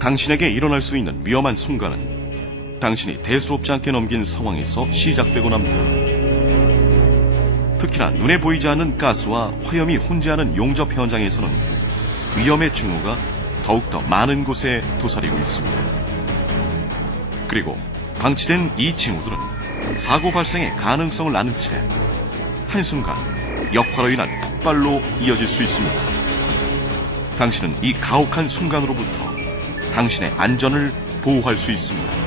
당신에게 일어날 수 있는 위험한 순간은 당신이 대수롭지 않게 넘긴 상황에서 시작되곤 합니다. 특히나 눈에 보이지 않는 가스와 화염이 혼재하는 용접 현장에서는 위험의 징후가 더욱더 많은 곳에 도사리고 있습니다. 그리고 방치된 이 징후들은 사고 발생의 가능성을 아는 채 한순간 역화로 인한 폭발로 이어질 수 있습니다. 당신은 이 가혹한 순간으로부터 당신의 안전을 보호할 수 있습니다.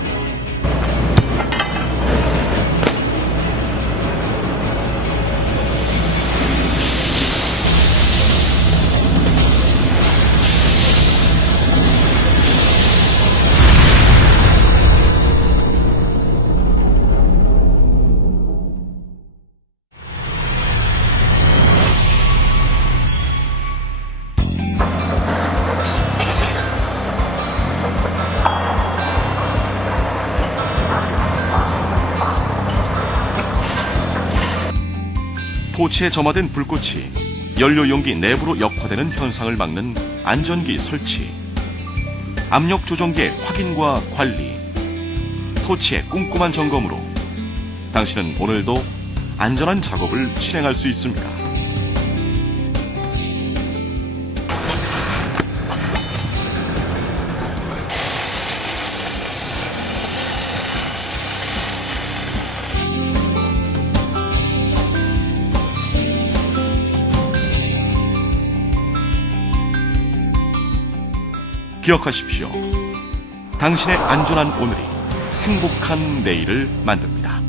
토치에 점화된 불꽃이 연료 용기 내부로 역화되는 현상을 막는 안전기 설치, 압력 조정기의 확인과 관리, 토치의 꼼꼼한 점검으로 당신은 오늘도 안전한 작업을 실행할 수 있습니다. 기억하십시오. 당신의 안전한 오늘이 행복한 내일을 만듭니다.